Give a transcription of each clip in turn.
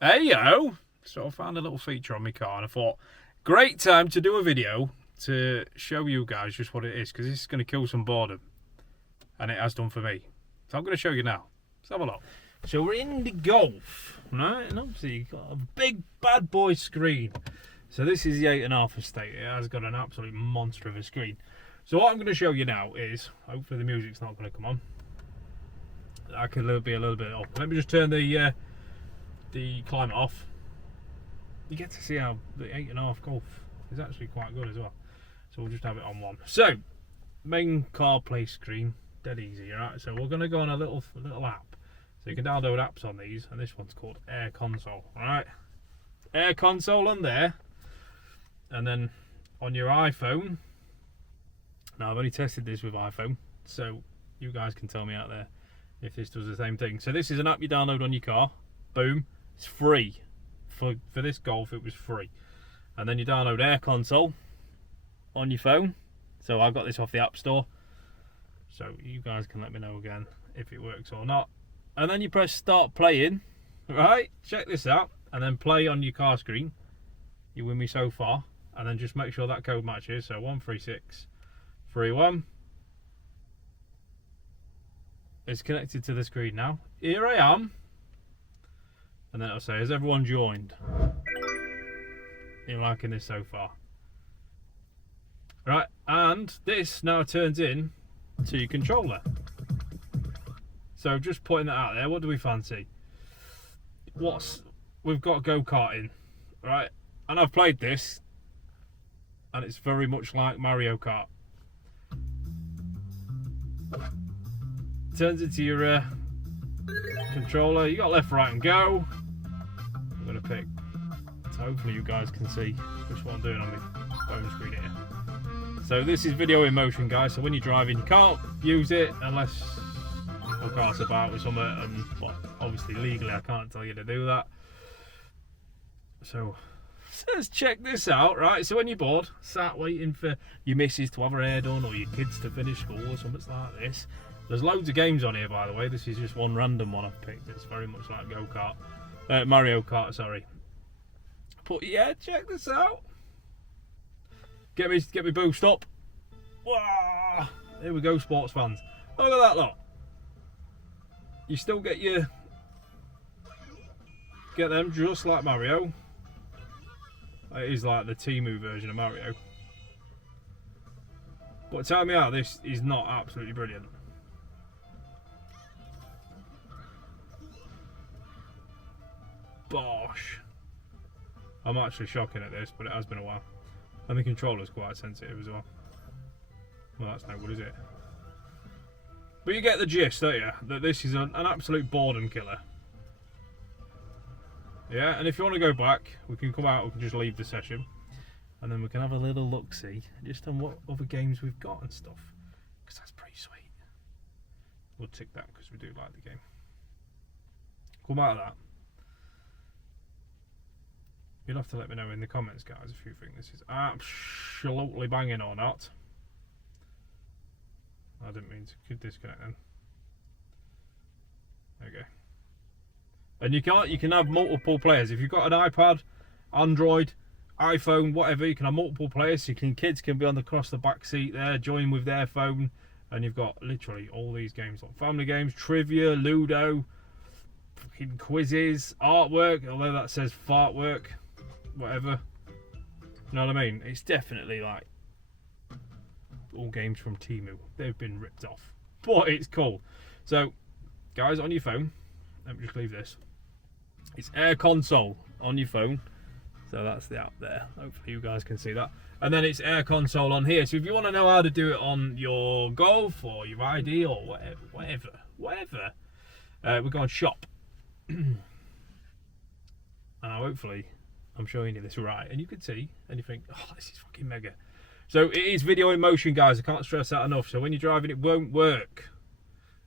Hey yo! So I found a little feature on my car and I thought, great time to do a video to show you guys just what it is, because this is going to kill some boredom. And it has done for me. So I'm going to show you now. Let's have a look. So we're in the Golf, right? And obviously you've got a big bad boy screen. So this is the 8.5 estate. It has got an absolute monster of a screen. So what I'm going to show you now is, hopefully the music's not going to come on. I could be a little bit off. Let me just turn the climate off. You get to see how the 8.5 Golf is actually quite good as well. So we'll just have it on one. So main CarPlay screen, dead easy, right? So we're going to go on a little app. So you can download apps on these, and this one's called AirConsole, right? AirConsole on there, and then on your iPhone. Now I've only tested this with iPhone, so you guys can tell me out there if this does the same thing. So this is an app you download on your car. Boom, it's free. For this Golf, it was free. And then you download AirConsole on your phone. So I got this off the App Store. So you guys can let me know again if it works or not. And then you press start playing, right? Check this out. And then play on your car screen. You win me so far. And then just make sure that code matches. So 13631. It's connected to the screen now. Here I am. And then it'll say, has everyone joined? You're liking this so far. Right, and this now turns in to your controller. So just putting that out there, what do we fancy? We've got go-karting, right? And I've played this, and it's very much like Mario Kart. Turns into your controller. You got left, right, and go. I'm gonna pick. So hopefully you guys can see which one I'm doing on my phone screen here. So this is video in motion, guys. So when you're driving, you can't use it unless your car's about with something. And well, obviously legally, I can't tell you to do that. So let's check this out, right? So when you're bored, sat waiting for your missus to have her hair done or your kids to finish school or something like this. There's loads of games on here, by the way. This is just one random one I've picked. It's very much like go-kart. Mario Kart, sorry. But yeah, check this out. Get me boost up. Wow. Here we go, sports fans. Look at that lot. You still get them just like Mario. It is like the Temu version of Mario. But tell me how this is not absolutely brilliant. Bosh. I'm actually shocking at this, but it has been a while. And the controller's quite sensitive as well. Well, that's no good, is it? But you get the gist, don't you? That this is an absolute boredom killer. Yeah, and if you want to go back, we can come out, we can just leave the session. And then we can have a little look-see just on what other games we've got and stuff. Because that's pretty sweet. We'll tick that because we do like the game. Come out of that. You'll have to let me know in the comments, guys, if you think this is absolutely banging or not. I didn't mean to disconnect then. There you go. And you can have multiple players. If you've got an iPad, Android, iPhone, whatever, you can have multiple players. Kids can be across the back seat there, join with their phone, and you've got literally all these games, like family games, trivia, Ludo, fucking quizzes, artwork, although that says fart work. Whatever, you know what I mean? It's definitely like all games from Temu. They've been ripped off, but it's cool. So guys, on your phone, let me just leave this. It's AirConsole on your phone. So that's the app there. Hopefully you guys can see that. And then it's AirConsole on here. So if you want to know how to do it on your Golf or your ID or whatever, we go on shop. And hopefully I'm showing you this right, and you can see, and you think, oh, this is fucking mega. So it is video in motion, guys. I can't stress that enough. So when you're driving, it won't work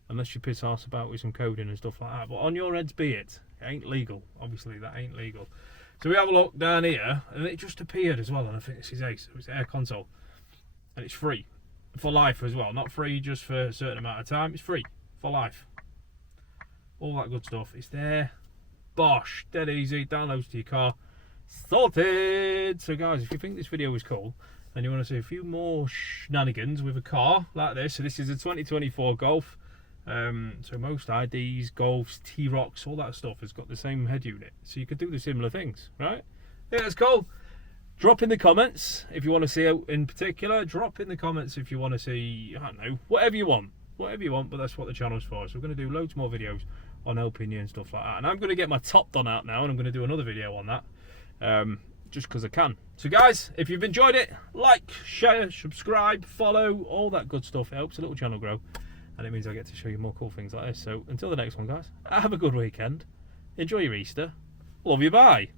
unless you piss arse about with some coding and stuff like that. But on your heads be it. It ain't legal. Obviously, that ain't legal. So we have a look down here, and it just appeared as well, and I think this is ace. So it's AirConsole, and it's free for life as well. Not free just for a certain amount of time. It's free for life. All that good stuff. It's there. bosh, dead easy, downloads to your car, sorted. So guys, if you think this video was cool and you want to see a few more shenanigans with a car like this, so this is a 2024 Golf. So most IDs, Golfs, T-Rocks, all that stuff has got the same head unit, so you could do the similar things, right? Yeah, it's cool. Drop in the comments if you want to see it in particular. Drop in the comments if you want to see, I don't know, whatever you want, but that's what the channel's for. So we're going to do loads more videos on helping you and stuff like that, and I'm going to get my top done out now, and I'm going to do another video on that, just because I can. So guys, if you've enjoyed it, like, share, subscribe, follow, all that good stuff. It helps the little channel grow, and it means I get to show you more cool things like this. So until the next one, guys, have a good weekend, enjoy your Easter, love you, bye.